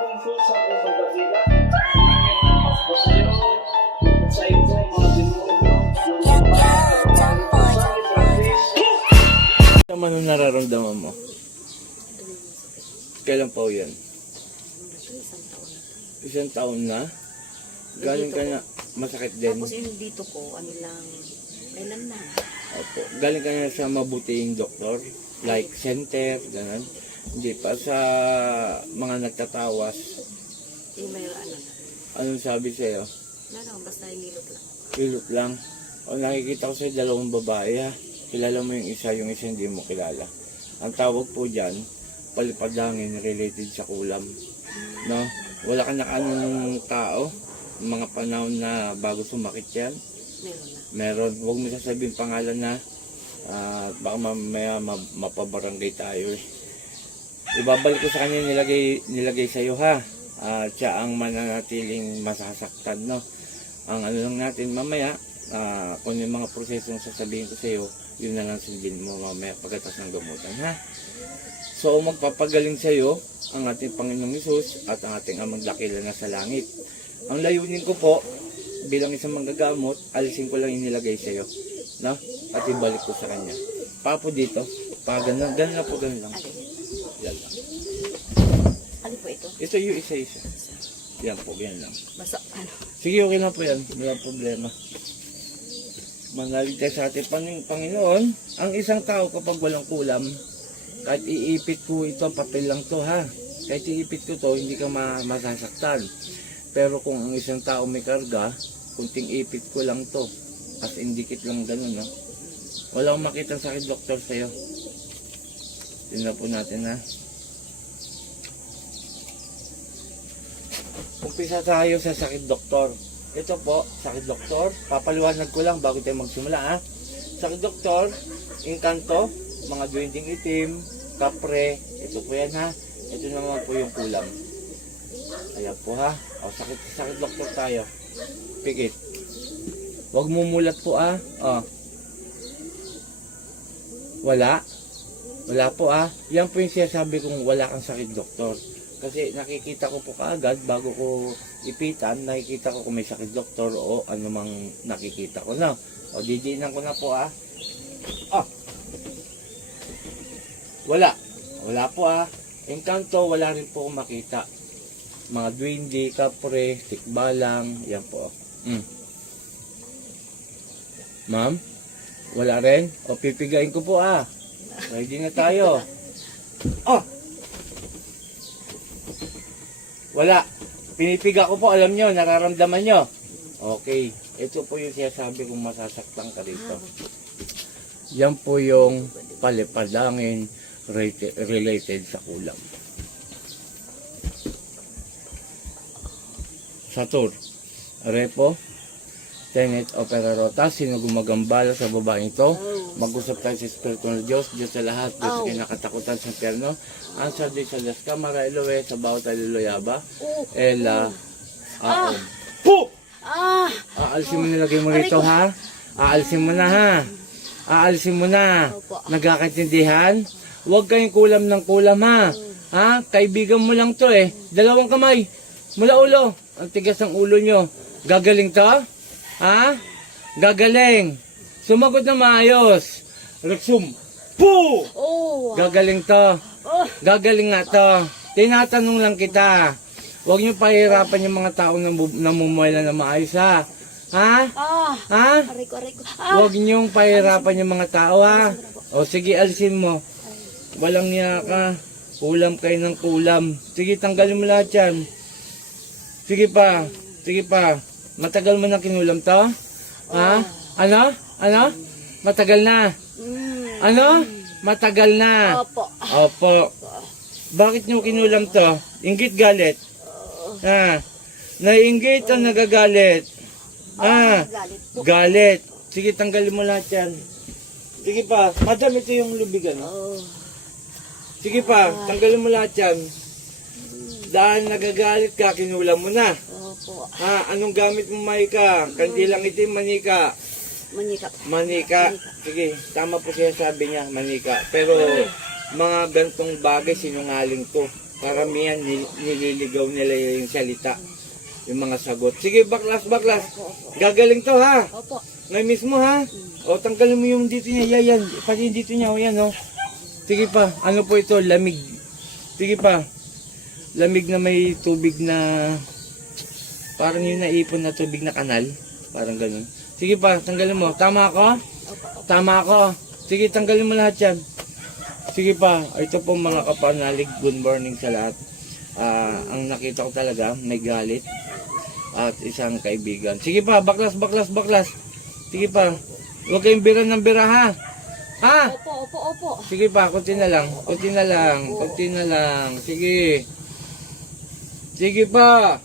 bungso sa pusong basila. Basayo, sa ito, mga demonyo, Ano man ang nararamdaman mo? Kailan pa yan? Isang taon na? Galing ka na, masakit din. Tapos yung dito ko, ano lang, kailan lang. Opo. Galing ka na sa mabuting doktor? Like center, gano'n? Hindi pa sa mga nagtatawas. Yung may ano na. Anong sabi sa'yo? Ano, basta nilot lang. Pilot lang. O nakikita ko sa'yo dalawang babae ha. Kilala mo yung isa hindi mo kilala. Ang tawag po dyan, palipadangin related sa kulam. No? Wala ka nakaanong tao, mga panahon na bago sumakit yan. Meron na. Meron. Huwag mo sasabihin pangalan na baka mamaya mapabarangay tayo eh. Ibabalik ko sa kanya nilagay sa iyo ha. Siya ang mananatiling masasaktan, no? Ang ano lang natin mamaya, kung yung mga prosesong sasabihin ko sa iyo, yun na lang sundin mo mamaya pagkatas ng gamutan, ha? So, magpapagaling sa iyo ang ating Panginoong Hesus at ang ating Amang Dakila na sa langit. Ang layunin ko po, bilang isang manggagamot, alisin ko lang inilagay sa iyo, no? At ibalik ko sa kanya. Papo dito, ganun lang po, ganun lang. Yan lang. Ano po ito? Ito yung isa-isa. Yan po, yan lang. Basta, ano? Sige, okay lang po yan. Walang problema. Manalig tayo sa ating Panginoon. Ang isang tao kapag walang kulam, kahit iipit ko ito, papel lang to ha. Kahit iipit ko to, hindi ka masasaktan. Pero kung ang isang tao may karga, kunting ipit ko lang to. As indikit lang ganun, no? Wala akong makita sa akin, doktor, sa'yo. Tingnan po natin ha. Umpisa tayo sa sakit doktor. Ito po, sakit doktor. Papaliwanag ko lang bago tayo magsimula ha. Sakit doktor, inkanto, mga duwending itim, kapre, ito po yan ha. Ito naman po yung kulam. Ayan po ha. O, sakit doktor tayo. Pikit. Huwag mumulat po ha. O. Wala. Wala po ah. Yan po yung sinasabi kong wala kang sakit doktor. Kasi nakikita ko po kaagad bago ko ipitan, nakikita ko kung may sakit doktor o anumang nakikita ko na. O didiinan ko na po ah. Ah. Wala. Wala po ah. Engkanto, wala rin po akong makita. Mga duwende, kapre, tikbalang, yan po. Ma'am? Wala rin? O pipigain ko po ah. Ready na tayo. Oh! Wala. Pinipiga ko po, alam nyo, nararamdaman nyo. Okay. Ito po yung sinasabi kong masasaktan ka dito. Yan po yung palipadangin related sa kulam. Satur. Repo. Tenet opera rota, sino gumagambala sa babaeng ito? Mag-usap tayo sa Espiritu ng Diyos, Diyos sa lahat, Diyos sa kinakatakutan sa impyerno. Answer di sa las kamara, Eloe, sa bawat aliloyaba, Ela, Aom. Po! Aalisin mo nilagay mo rito ha? Aalisin mo na ha? Aalisin mo na. Nagkakaintindihan? Huwag kayong kulam ng kulam ha? Ha? Kaibigan mo lang to eh. Dalawang kamay. Mula ulo. Ang tigas ng ulo nyo. Gagaling to? Ha? Gagaling. Sumagot na maayos. Rexum. Po! Gagaling to. Gagaling nga to. Tinatanong lang kita. Huwag niyo pahirapan yung mga tao na namumuhay na maayos ha. Ha? Ha? Huwag niyong pahirapan yung mga tao ha. O sige, alisin mo. Walang niya ka. Kulam kayo ng kulam. Sige, tanggalin mo lahat yan. Sige pa. Sige pa. Matagal mo na kinulam to? Ha? Ano? Ano? Matagal na. Ano? Matagal na. Opo. Bakit nyo kinulam to? Inggit galit? Ha? Naiinggit o nagagalit? Ha? Galit. Sige, tanggalin mo lahat yan. Sige pa. Madam, ito yung lubigan. Sige pa. Tanggalin mo lahat yan. Dahil nagagalit ka, kinulam mo na. Ha, anong gamit mo, Maika? Kandilang itim, manika. Manika. Sige, tama po siya sabi niya, manika. Pero mga gantong bagay, sinungaling to. Karamihan nililigaw nila yung salita, yung mga sagot. Sige, baklas. Gagaling to ha. Opo. Ngayon mismo ha. O, tanggalin mo yung dito niya. Yan. Pati yung dito niya. O, yan o. Sige pa. Ano po ito? Lamig. Sige pa. Lamig na may tubig na parang yung naipon na tubig na kanal. Parang ganun. Sige pa. Tanggalin mo. Tama ako? Tama ako. Sige, tanggalin mo lahat yan. Sige pa. Ito po mga kapanalig. Good morning sa lahat. Ang nakita ko talaga, may galit. At isang kaibigan. Sige pa. Baklas. Sige pa. Huwag kayong bira ng bira ha. Ha? Opo. Sige pa, konti na lang. Sige. Sige pa.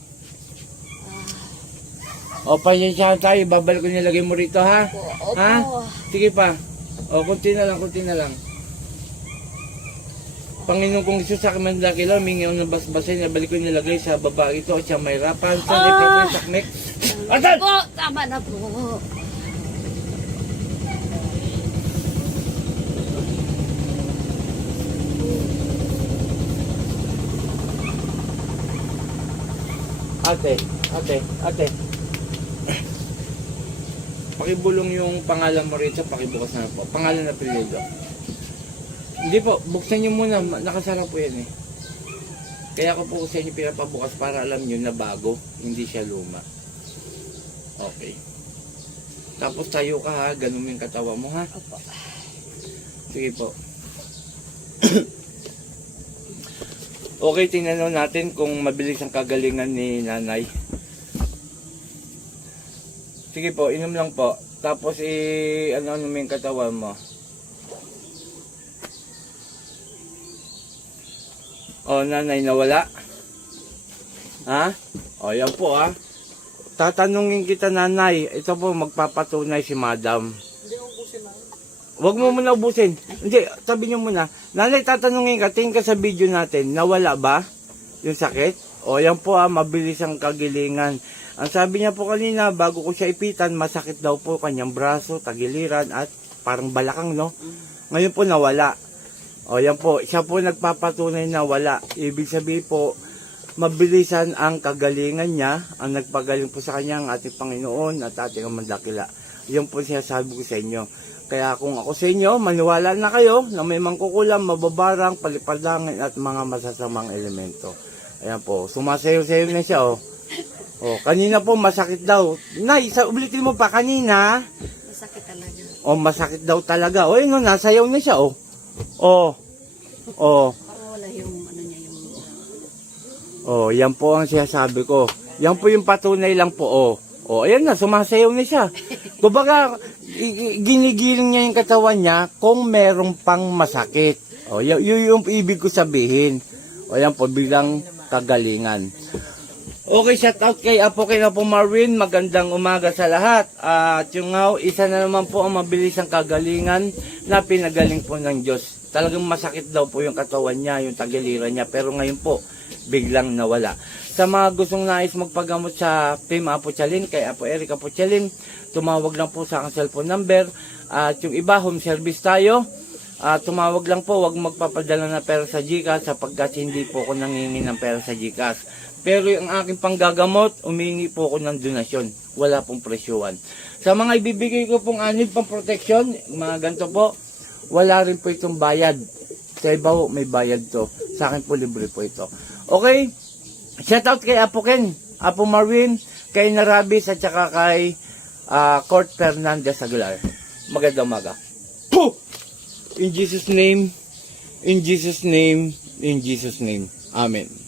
O, pasensyahan tayo. Babalik ko nilagay mo rito ha. Opo. Ha? Sige pa. O, konti na lang. Panginoon kong Isus sa aking mandakila, humingi ako ng basbasin na balik ko nilagay sa baba ito at siya may rapan. Sa lipat sakmek. Atan! Po, tama na po. Ate. Pakibulong yung pangalan mo rito, pakibukas na po. Pangalan na apelyido. Hindi po, buksan nyo muna. Nakasara po yan eh. Kaya ko po sa inyo pinapabukas para alam nyo na bago, hindi siya luma. Okay. Tapos tayo ka ha, ganun mo yung katawa mo ha. Opo. Sige po. Okay, tingnan natin kung mabilis ang kagalingan ni nanay. Sige po, inom lang po. Tapos ano mo yung katawan mo. O, nanay, nawala? Ha? O, yan po ha. Tatanungin kita, nanay. Ito po, magpapatunay si madam. Huwag mo muna ubusin. Hindi, sabi niyo muna. Nanay, tatanungin ka, tingin ka sa video natin, nawala ba yung sakit? O, yan po mabilis ang kagilingan. Ang sabi niya po kanina, bago ko siya ipitan, masakit daw po kanyang braso, tagiliran, at parang balakang, no? Ngayon po, nawala. O, yan po, siya po nagpapatunay na wala. Ibig sabihin po, mabilisan ang kagalingan niya, ang nagpagaling po sa kanya, ang ating Panginoon at ating mandakila. Yan po siya sabi ko sa inyo. Kaya kung ako sa inyo, maniwala na kayo na may mangkukulam, mababarang, palipadangin at mga masasamang elemento. Ayan po, sumasayo-sayo na siya, oh. Oh, kanina po masakit daw. Nay, ulitin mo pa kanina. Masakit talaga. Oh, masakit daw talaga. Oh, yun, nasayaw na siya, oh. Oh. Parang wala yung ano niya yung... Oh, yan po ang sinasabi ko. Yan po yung patunay lang po, oh. Oh, ayan na, sumasayaw na siya. Kumbaga, ginigiling niya yung katawan niya kung merong pang masakit. Oh, yun yung ibig ko sabihin. O yan po, bilang kagalingan. Okay, shout out kay Apo Marvin. Magandang umaga sa lahat. At yung isa na naman po ang mabilis ang kagalingan na pinagaling po ng Diyos. Talagang masakit daw po yung katawan niya, yung tagiliran niya. Pero ngayon po, biglang nawala. Sa mga gustong nais magpagamot sa Team Apo Chalin, kay Apo Eric Apo Chalin, tumawag lang po sa aking cellphone number. At yung iba, home service tayo. Tumawag lang po, wag magpapadala na pera sa GCash sapagkat hindi po ako nangingi ng pera sa GCash. Pero yung aking panggagamot, umingi po ako ng donasyon. Wala pong presyuan. Sa mga ibibigay ko pong anid pang protection, mga ganito po, wala rin po itong bayad. Sa iba po, may bayad to. Sa akin po, libre po ito. Okay? Shout out kay Apo Ken, Apo Marvin, kay Narabis at saka kay Court Fernandez Aguilar. Magandang umaga. Puh! In Jesus' name, in Jesus' name, in Jesus' name. Amen.